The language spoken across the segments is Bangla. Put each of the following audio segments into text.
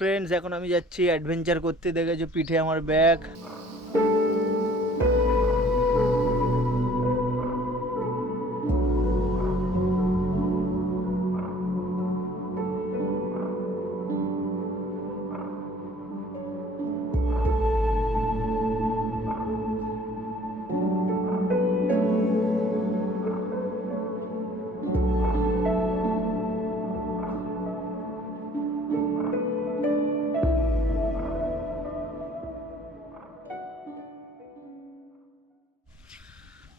ফ্রেন্ডস, এখন আমি যাচ্ছি অ্যাডভেঞ্চার করতে। দেখেছো পিঠে আমার ব্যাগ।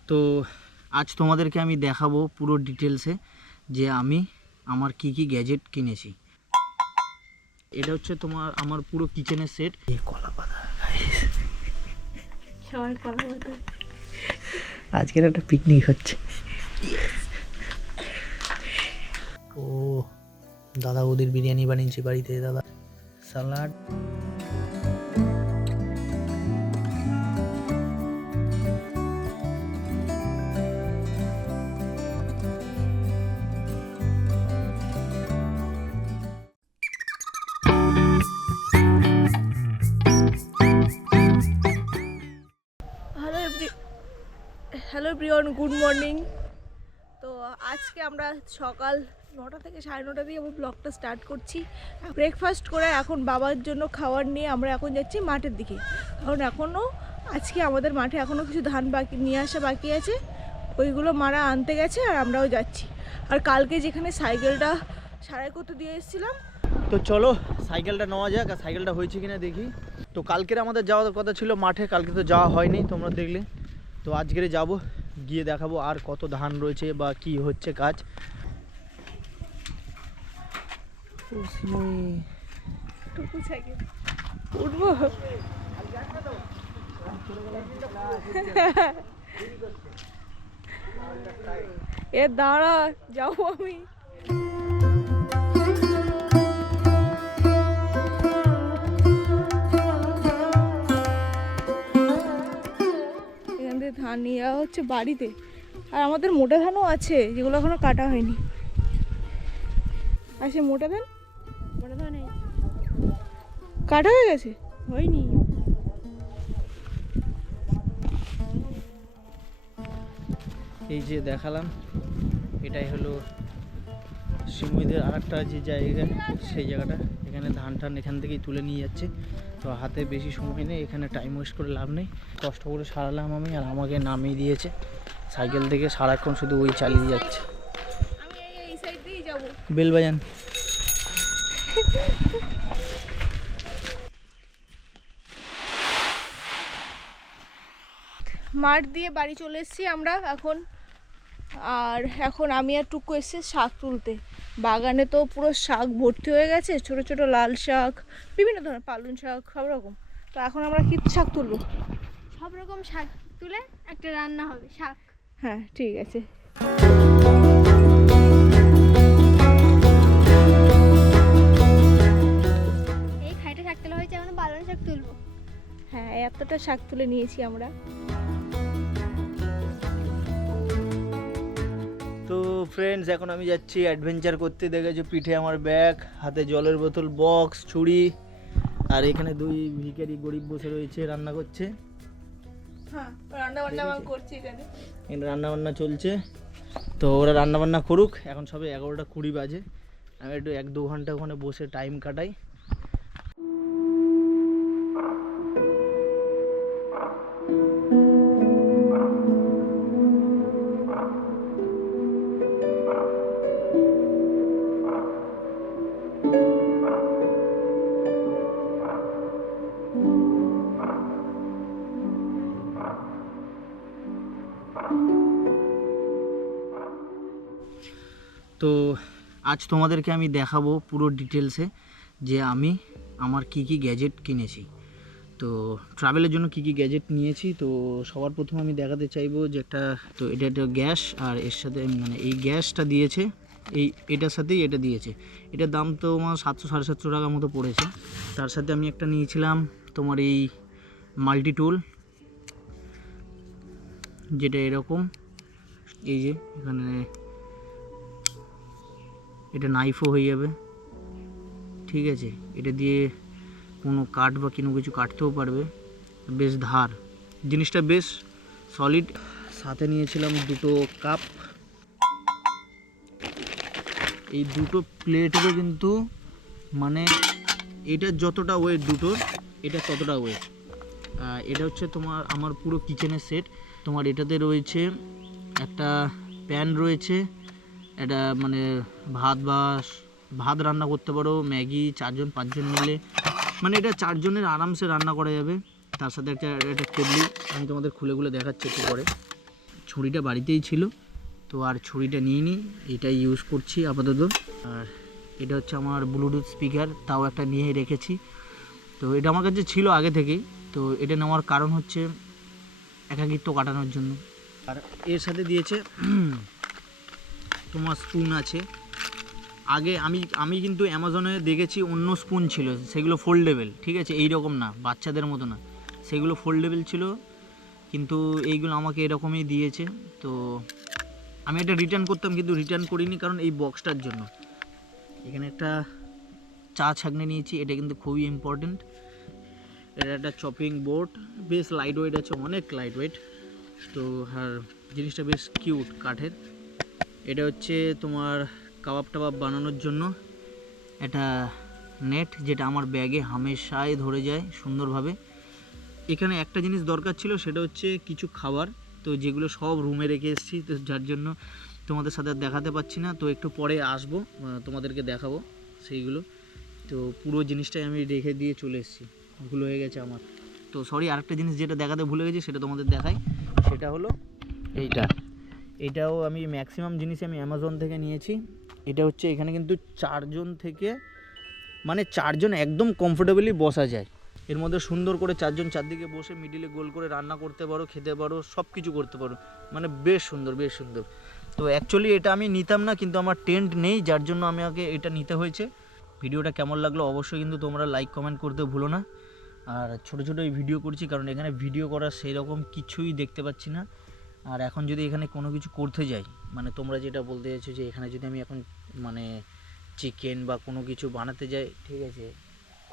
তো আজ তোমাদেরকে আমি দেখাবো পুরো ডিটেলসে যে আমি আমার কি কি গ্যাজেট কিনেছি। এটা হচ্ছে আমার পুরো কিচেনের সেট। এই কলা পাতা, সবাই কলা পাতা। আজকের একটা পিকনিক হচ্ছে। ও দাদা ওদের বিরিয়ানি বানিয়েছে বাড়িতে। দাদা salad, hello everyone, good morning. তো আজকে আমরা সকাল 9টা থেকে 9:30 দিয়ে আমরা ব্লগটা স্টার্ট করছি। ব্রেকফাস্ট করে এখন বাবার জন্য খাবার নিয়ে আমরা এখন যাচ্ছি মাঠের দিকে, কারণ আজকে আমাদের মাঠে এখনও কিছু ধান নিয়ে আসা বাকি আছে। ওইগুলো মারা আনতে গেছে আর আমরাও যাচ্ছি। আর কালকে যেখানে সাইকেলটা সারাই করতে দিয়ে এসেছিলাম, তো চলো সাইকেলটা নেওয়া যাক আর সাইকেলটা হয়েছে কিনা দেখি। তো কালকের আমাদের যাওয়ার কথা ছিল মাঠে, কালকে তো যাওয়া হয়নি, তোমরা দেখলে। তো আজকের যাব, গিয়ে দেখাবো আর কত ধান রয়েছে বা কি হচ্ছে কাজ। উঠবো এ দাঁড়া, যাবো আমি। ধান নিয়ে যাওয়া হচ্ছে বাড়িতে। আর আমাদের মোটা ধানও আছে, যেগুলো এখনো কাটা হয়নি। আর সে মোটা ধান কাটা হয়ে গেছে, হয়নি। এই যে দেখালাম, এটাই হলো শিমুইদের আর একটা যে জায়গা, সেই জায়গাটা। এখানে ধান টান এখান থেকেই তুলে নিয়ে যাচ্ছে। তো হাতে বেশি সময় নেই, এখানে টাইম ওয়েস্ট করে লাভ নেই। কষ্ট করে সারালাম আমি, আর আমাকে নামিয়ে দিয়েছে সাইকেল থেকে। সারাক্ষণ শুধু ওই চালিয়ে যাচ্ছে। বেল বাজান। মাঠ দিয়ে বাড়ি চলে এসেছি আমরা এখন। আর এখন আমি আর টুকু এসেছি শাক তুলতে। বাগানে তো পুরো শাক ভর্তি হয়ে গেছে, ছোট ছোট লাল শাক, বিভিন্ন ধরনের পালং শাক, সব রকম। তো এখন আমরা কি শাক তুলবো? সব রকম শাক তুলে একটা রান্না হবে শাক। হ্যাঁ ঠিক আছে। এই খাইটা শাক তোলা হয়েছে, এখন পালং শাক তুলবো। হ্যাঁ, এতটা শাক তুলে নিয়েছি আমরা। তো ফ্রেন্ডস, এখন আমি যাচ্ছি অ্যাডভেঞ্চার করতে। দেখেছো পিঠে আমার ব্যাগ, হাতে জলের বোতল, বক্স, ছুরি। আর এখানে দুই ভিখারি গরিব বসে রয়েছে, রান্না করছে। হ্যাঁ, রান্না বান্না করছি এখানে। রান্না বান্না চলছে। তো ওরা রান্না বান্না করুক, এখন সবে 11:20 বাজে। আমি একটু 1-2 ঘন্টা ওখানে বসে টাইম কাটাই। তো আজ তোমাদেরকে আমি দেখাবো পুরো ডিটেলসে যে আমি আমার কি কি গ্যাজেট কিনেছি। তো ট্রাভেলের জন্য কি কি গ্যাজেট নিয়েছি। তো সবার প্রথমে আমি দেখাতে চাইবো যে এটা একটা গ্যাস, আর এর সাথে মানে এই গ্যাসটা দিয়েছে, এটার সাথেই এটা দিয়েছে। এটার দাম তো আমার 700-750 টাকার মতো পড়েছে। তার সাথে আমি একটা নিয়েছিলাম তোমার এই মাল্টি টুল, যেটা এরকম, এই যে এখানে এটা নাইফও হয়ে যাবে, ঠিক আছে, এটা দিয়ে কোনো কাঠ বা কোনো কিছু কাটতেও পারবে, বেশ ধার, জিনিসটা বেশ সলিড। সাথে নিয়েছিলাম দুটো কাপ, এই দুটো প্লেটেরও কিন্তু মানে এটা যতটা ওয়েট দুটোর, এটা ততটা ওয়েট। এটা হচ্ছে আমার পুরো কিচেনের সেট। তোমার এটাতে রয়েছে একটা প্যান রয়েছে, এটা মানে ভাত রান্না করতে পারো, ম্যাগি 4জন 5জন মিলে, মানে এটা 4 জনের আরামসে রান্না করা যাবে। তার সাথে একটা টেবলি, আমি তোমাদের খুলে খুলে দেখাচ্ছি একটু পরে। ছুরিটা বাড়িতেই ছিল, তো আর ছুরিটা নিয়ে নিই, এটাই ইউজ করছি আপাতত। আর এটা হচ্ছে আমার ব্লুটুথ স্পিকার, তাও একটা নিয়ে রেখেছি। তো এটা আমার কাছে ছিল আগে থেকেই, তো এটা নেওয়ার কারণ হচ্ছে একাকিত্ব কাটানোর জন্য। আর এর সাথে দিয়েছে তোমার স্পুন আছে। আগে আমি কিন্তু অ্যামাজনে দেখেছি অন্য স্পুন ছিল, সেগুলো ফোল্ডেবল, ঠিক আছে, এই রকম না, বাচ্চাদের মতো না, সেগুলো ফোল্ডেবল ছিল, কিন্তু এইগুলো আমাকে এরকমই দিয়েছে। তো আমি এটা রিটার্ন করতাম, কিন্তু রিটার্ন করিনি, কারণ এই বক্সটার জন্য। এখানে একটা চা ছাঁকনি নিয়েছি, এটা কিন্তু খুবই ইম্পর্টেন্ট। এটা একটা চপিং বোর্ড, বেশ লাইট ওয়েট আছে, অনেক লাইট ওয়েট। তো আর জিনিসটা বেশ কিউট কাঠের। এটা হচ্ছে তোমার কাবাব টাবাব বানানোর জন্য একটা নেট, যেটা আমার ব্যাগে হামেশাই ধরে যায় সুন্দরভাবে। এখানে একটা জিনিস দরকার ছিল, সেটা হচ্ছে কিছু খাবার, তো যেগুলো সব রুমে রেখে এসেছি, তো যার জন্য তোমাদের সাথে দেখাতে পাচ্ছি না। তো একটু পরে আসবো, তোমাদেরকে দেখাবো সেইগুলো। তো পুরো জিনিসটাই আমি রেখে দিয়ে চলে এসেছি, ভুল হয়ে গেছে আমার। তো সরি, আরেকটা জিনিস যেটা দেখাতে ভুলে গেছি সেটা তোমাদের দেখাই, সেটা হলো এটাও আমি ম্যাক্সিমাম জিনিসই আমি অ্যামাজন থেকে নিয়েছি। এটা হচ্ছে এখানে কিন্তু 4 জন থেকে, মানে 4 জন একদম কমফোর্টেবলি বসা যায়। এর মধ্যে সুন্দর করে 4 জন চারদিকে বসে মিডিলে গোল করে রান্না করতে পারো, খেতে পারো, সব কিছু করতে পারো, মানে বেশ সুন্দর, বেশ সুন্দর। তো অ্যাকচুয়ালি এটা আমি নিতাম না, কিন্তু আমার টেন্ট নেই, যার জন্য আমাকে এটা নিতে হয়েছে। ভিডিওটা কেমন লাগলো অবশ্যই কিন্তু তোমরা লাইক কমেন্ট করতে ভুলো না। আর ছোটো ছোটো এই ভিডিও করছি, কারণ এখানে ভিডিও করার সেই রকম কিছুই দেখতে পাচ্ছি না। আর এখন যদি এখানে কোনো কিছু করতে যাই, মানে তোমরা যেটা বলতে চাইছো যে এখানে যদি আমি এখন মানে চিকেন বা কোনো কিছু বানাতে যাই, ঠিক আছে,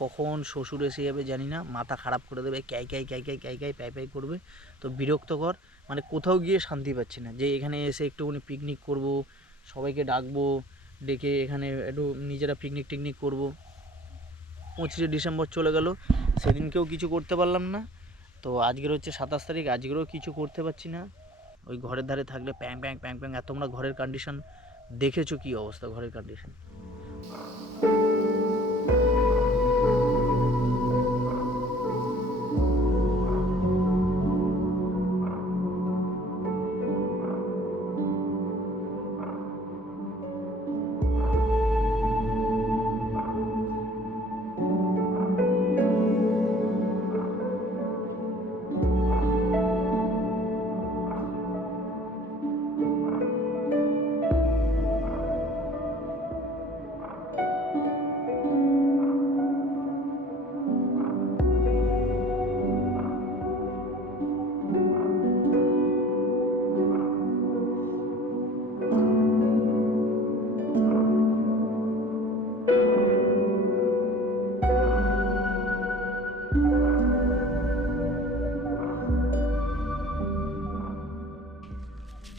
কখন শ্বশুর এসে যাবে জানি না, মাথা খারাপ করে দেবে, ক্যাই প্যাই প্যাই করবে। তো বিরক্তকর, মানে কোথাও গিয়ে শান্তি পাচ্ছি না, যে এখানে এসে একটুখানি পিকনিক করব, সবাইকে ডাকবো, ডেকে এখানে একটু নিজেরা পিকনিক টিকনিক করব। 25শে ডিসেম্বর চলে গেল, সেদিনকেও কিছু করতে পারলাম না। তো আজকের হচ্ছে 27 তারিখ, আজকেরও কিছু করতে পারছি না। ওই ঘরের ধারে থাকলে প্যাং প্যাং। আর তোমরা ঘরের কন্ডিশন দেখেছো, কি অবস্থা ঘরের কন্ডিশন।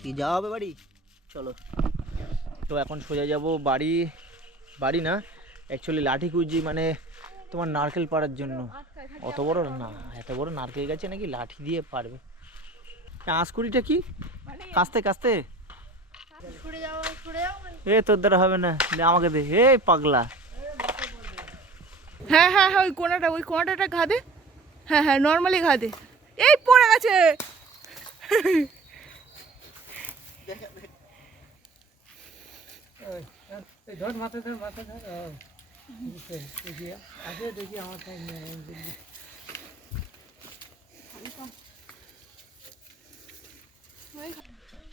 কি যাওয়া হবে বাড়ি, চলো। তো এখন সোজা যাব বাড়ি না, অ্যাকচুয়ালি লাঠিকুজি, মানে তোমার নারকেল পাড়ার জন্য। অত বড় না, এত বড় নারকেল গাছে নাকি লাঠি দিয়ে পারবে? আঁশকুড়িটা কি কাস্তে এ তোর দ্বারা হবে না, আমাকে দে, হে পাগলা। হ্যাঁ, ওই কোনাটা ঘা দে। হ্যাঁ, নর্মালি ঘা দে। এই পড়ে গেছে।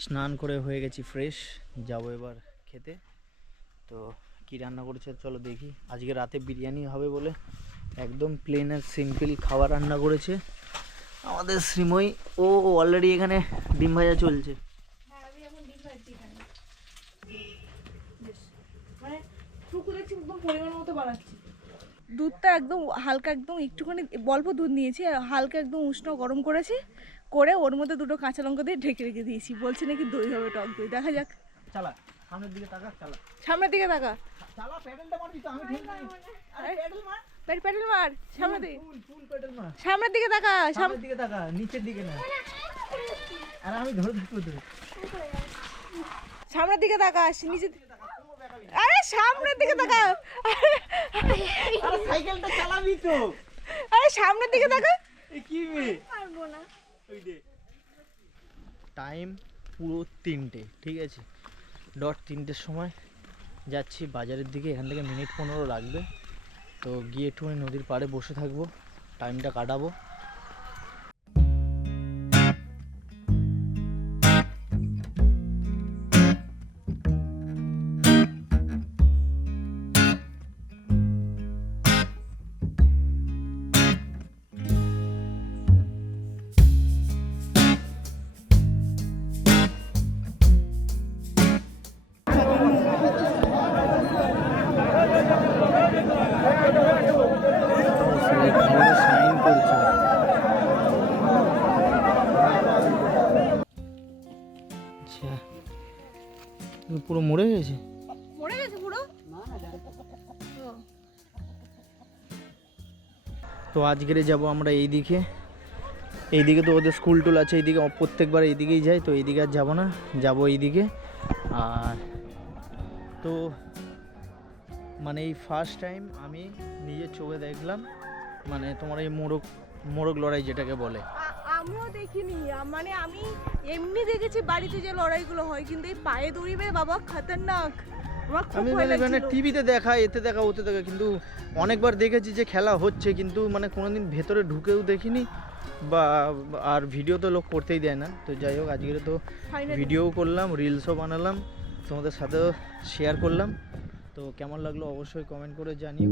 স্নান করে হয়ে গেছি ফ্রেশ, যাবো এবার খেতে। তো কি রান্না করেছে চলো দেখি। আজকে রাতে বিরিয়ানি হবে বলে একদম প্লেন আর সিম্পল খাবার রান্না করেছে আমাদের শ্রীময়ী। ও অলরেডি এখানে ডিম ভাজা চলছে। মানে টুকু দেখছি একদম পরিমাণ মতো বানাচ্ছি। দুধটা একদম হালকা, একদম একটুখানি অল্প দুধ নিয়েছি, আর হালকা একদম উষ্ণ গরম করেছি, করে ওর মধ্যে দুটো কাঁচা লঙ্কা দিয়ে ঢেকে রেখে দিয়েছি। বলছি নাকি দই হবে, টক দই। দেখা যাক। চালা সামনের দিকে তাকা, চালা সামনের দিকে তাকা। চালা, প্যাডেলটা মারবি তো, আমি ঠেলবো। আরে প্যাডেল মার, প্যাডেল মার সামনের দিকে, ফুল প্যাডেল মার। সামনের দিকে তাকা। সামনের দিকে তাকা, নিচের দিকে না। আরে আমি ধরে থাকবো তো। সামনের দিকে তাকা, নিচে। আরে সামনের দিকে তাকা। আরে সাইকেলটা চালাবি তো। আরে সামনের দিকে তাকা। এ কি বে? পারবো না। ওই দে। টাইম পুরো 3টে, ঠিক আছে, ডট 3টের সময় যাচ্ছি বাজারের দিকে। এখান থেকে মিনিট 15 লাগবে। তো গিয়ে একটুখানি নদীর পাড়ে বসে থাকবো, টাইমটা কাটাবো। সাইন করছে। আচ্ছা, পুরো মরে গেছে। মরে গেছে পুরো। তো আজকেরে যাব আমরা এইদিকে তো ওদের স্কুল টুল আছে এইদিকে, প্রত্যেকবার এইদিকেই যাই। তো এইদিকে আর যাবো না, যাবো এইদিকে। আর তো মানে এই ফার্স্ট টাইম আমি নিজের চোখে দেখলাম, মানে তোমার এই মোরগ লড়াই যেটাকে বলে। আমিও দেখিনি, মানে আমি এমনি দেখেছি বাড়িতে যে লড়াইগুলো হয়, কিন্তু এই পায়ে দড়ি বেয়ে বাবা খতরনাক। আমার খুব আমি ভয় মানে লাগছিল। টিভিতে দেখা, এতে দেখা, ওতে দেখা, কিন্তু অনেকবার দেখেছি যে খেলা হচ্ছে, কিন্তু মানে কোনোদিন ভেতরে ঢুকেও দেখিনি, বা আর ভিডিও তো লোক করতেই দেয় না। তো যাই হোক, আজকে তো Finally। ভিডিও করলাম, রিলসও বানালাম, তোমাদের সাথেও শেয়ার করলাম। তো কেমন লাগলো অবশ্যই কমেন্ট করে জানিও।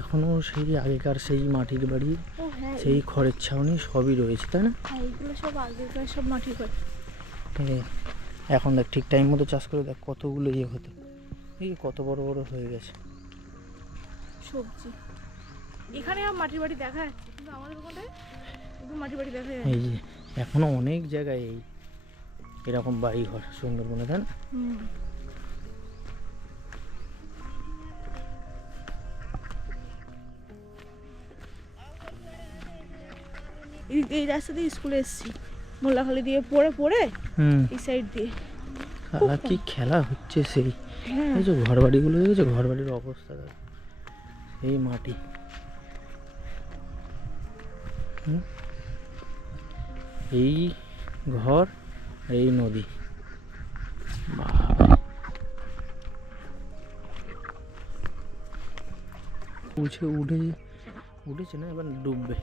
এখনো সেই আগেকার সেই মাটির বাড়ি, ও হ্যাঁ, সেই খড়ের ছাউনি সবই রয়েছে, তাই না? হ্যাঁ, এইগুলো সব আগেকার সব মাটির বাড়ি। এখন দেখ ঠিক টাইম মতো চাষ করে দেখ কতগুলো ইয়ে হতো, এই কত বড় বড় হয়ে গেছে সবজি। এখানে আর মাটির বাড়ি দেখা যাচ্ছে, কিন্তু আমাদের ওখানটায় একদম মাটির বাড়ি দেখা যায়। এই যে এখনো অনেক জায়গায় এই এরকম বাড়ি ঘর সুন্দরবনে, তাই না? হুম। এই রাস্তা দিয়ে স্কুলে এসেছি, মোল্লাখালি দিয়ে পড়ে এই সাইড দিয়ে। খেলা কি খেলা হচ্ছে সেই, হ্যাঁ, এই যে ঘর বাড়িগুলো দেখেছো, ঘর বাড়ির অবস্থা দেখ, এই মাটি। এই ঘর, এই নদী, উঠেছে না, এবার ডুববে।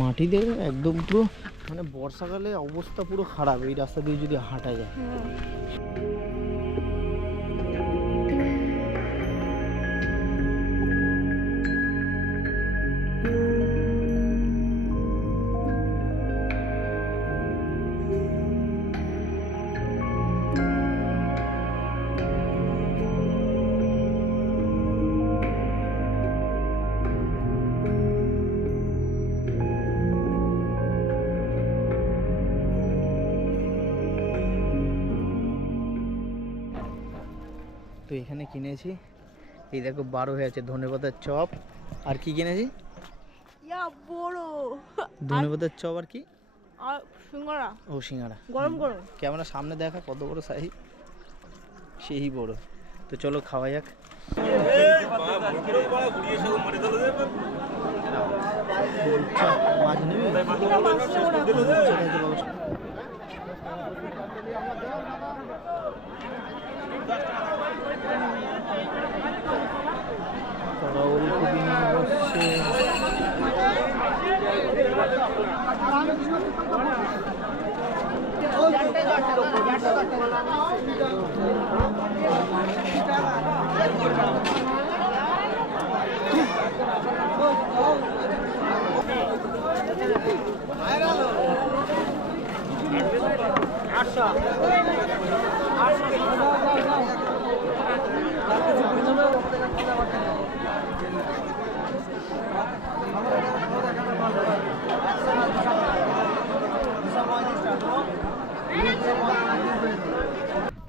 মাটি দেখে একদম পুরো, মানে বর্ষাকালে অবস্থা পুরো খারাপ এই রাস্তা দিয়ে যদি হাঁটা যায়। তো এখানে কিনেছি, এই দেখো 12 হয়ে আছে, ধনেপাতার চপ। আর কি কিনেছি? ইয়া বড় ধনেপাতার চপ আর কি? আর সিঙ্গারা ও সিঙ্গারা গরম গরম। ক্যামেরা সামনে দেখা কত বড় সাইজ, সেই বড়। তো চলো খাওয়া যাক। মাছ নেবে? ওলকপি নিয়ে বসছে।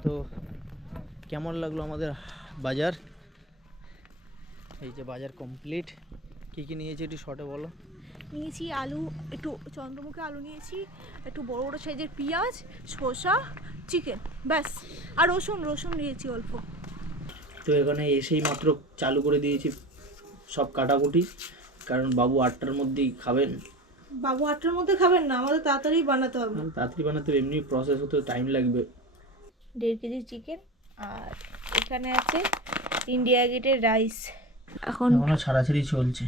তো কেমন লাগলো আমাদের বাজার? এই যে বাজার কমপ্লিট। কি কি নিয়েছি একটু শর্টে বলো। নিয়েছি আলু, একটু চন্দ্রমুখী আলু নিয়েছি, একটু বড় বড় সাইজের পেঁয়াজ, শসা, চিকেন, ব্যাস। আর রসুন নিয়েছি অল্প। তো এখানে এসেই মাত্র চালু করে দিয়েছি সব কাটাকুটি, কারণ বাবু 8টার মধ্যেই খাবেন। বাবু 8টার মধ্যে খাবেন না, আমাদের তাড়াতাড়ি বানাতে হবে। তাড়াতাড়ি বানাতে হবে, এমনি প্রসেস হতে টাইম লাগবে। 1.5 কেজি চিকেন, আর এখানে আছে ইন্ডিয়া গেটের রাইস। এখনো ছাড়াছাড়ি চলছে।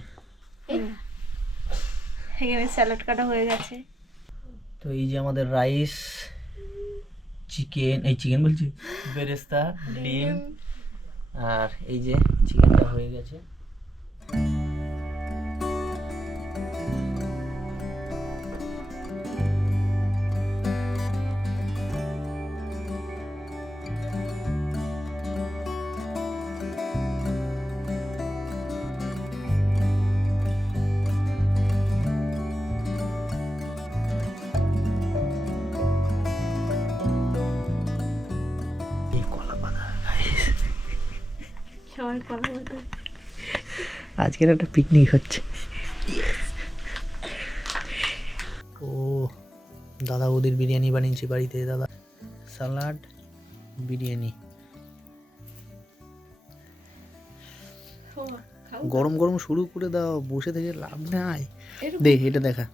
এখানে স্যালাড কাটা হয়ে গেছে। তো এই যে আমাদের রাইস, চিকেন বলছি, বেরেস্তা, ডিম, আর এই যে চিকেনটা হয়ে গেছে। সবাই কথা বলতে আজকের একটা পিকনিক হচ্ছে। ও দাদা ওদের বিরিয়ানি বানিয়েছি বাড়িতে। দাদা সালাড, বিরিয়ানি, গরম গরম শুরু করে দাও, বসে থেকে লাভ নাই। দেখ এটা দেখা।